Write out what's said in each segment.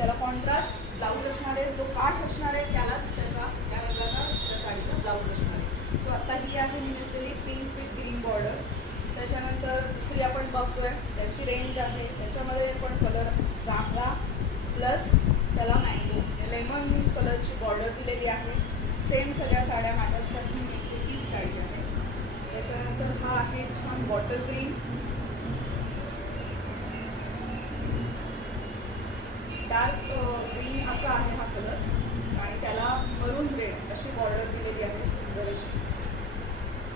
त्याला contrast blouse असणार आहे, जो काठ असणार आहे त्यालाच त्याचा या रंगाचा त्या साडीचा ब्लाऊज असणार आहे. सो आता ही आहे मी दिसलेली पिंक विथ ग्रीन बॉर्डर. त्याच्यानंतर दुसरी आपण बघतोय त्याची रेंज आहे, त्याच्यामध्ये पण कलर जांभळा प्लस त्याला मँगो लेमन कलरची बॉर्डर दिलेली आहे. सेम सगळ्या साड्या माझ्यासाठी तीच साडी आहे. त्याच्यानंतर हा आहे छान बॉटल ग्रीन, डार्क ग्रीन असा आहे हा कलर आणि त्याला मरून रेड अशी बॉर्डर दिलेली आहे सुंदर अशी.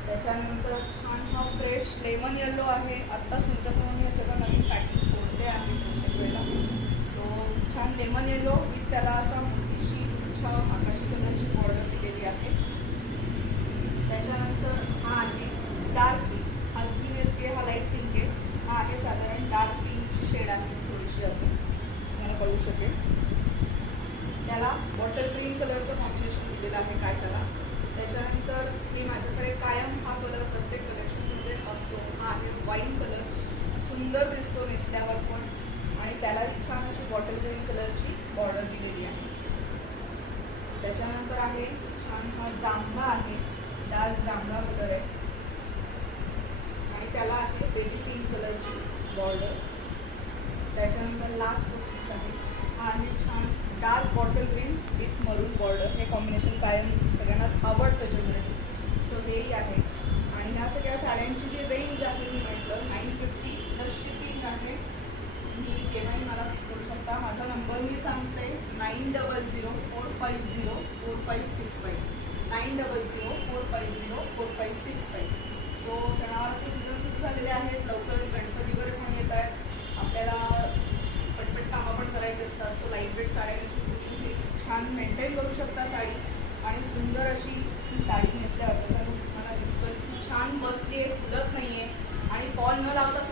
त्याच्यानंतर छान हा फ्रेश लेमन येलो आहे. आत्ताच तुमच्यासमोर मी हे सगळं नवीन पॅकिंग फोडते आहे वेळेला. सो छान लेमन येलो विथ त्याला असा मोठीशी छान आकाशी कलरची बॉर्डर दिलेली आहे. त्याच्यानंतर हा आहे डार्क पिंक, हा ग्रीन असते, हा लाईट पिंक आहे. हा आहे साधारण डार्क पिंकची शेड आहे थोडीशी असं मला कळू शकेल. त्याला बॉटल ग्रीन कलरचं कॉम्बिनेशन दिलेलं आहे काय त्याला. त्याच्यानंतर मी माझ्याकडे कायम हा कलर प्रत्येक कलेक्शनमध्ये असतो. हा आहे वाईन कलर, सुंदर दिसतो नेसल्यावर पण आणि त्यालाही छान अशी बॉटल ग्रीन कलरची बॉर्डर दिलेली आहे. त्याच्यानंतर आहे छान हा जांभळा आहे, डार्क जांभळा कलर आहे आणि त्याला आहे बेबी पिंक कलरची बॉर्डर. त्याच्यानंतर लास्ट पीस आहे, हा आहे छान डार्क बॉटल ग्रीन विथ मरून बॉर्डर. हे कॉम्बिनेशन कायम सगळ्यांनाच आवडतं जनरली. सो हेही आहे आणि ह्या सगळ्या साड्यांची जी रेंज आहे मी म्हटलं 950 प्लस शिपिंग आहे. मी केव्हाही मला पिक करू शकता. माझा नंबर मी सांगते 9004504565 9004504565. सो सणावाराचे सीझन सुरू झालेले आहेत, लवकरच गणपती वगैरे पण येत आहेत, आपल्याला पटपट कामं पण करायची असतात. सो लाईट वेट साड्यांची तुम्ही छान मेंटेन करू शकता साडी आणि सुंदर अशी ही साडी नेसल्यावर त्याचा लूक तुम्हाला दिसतोय. छान बसते, फुलत नाही आहे आणि फॉल न लावता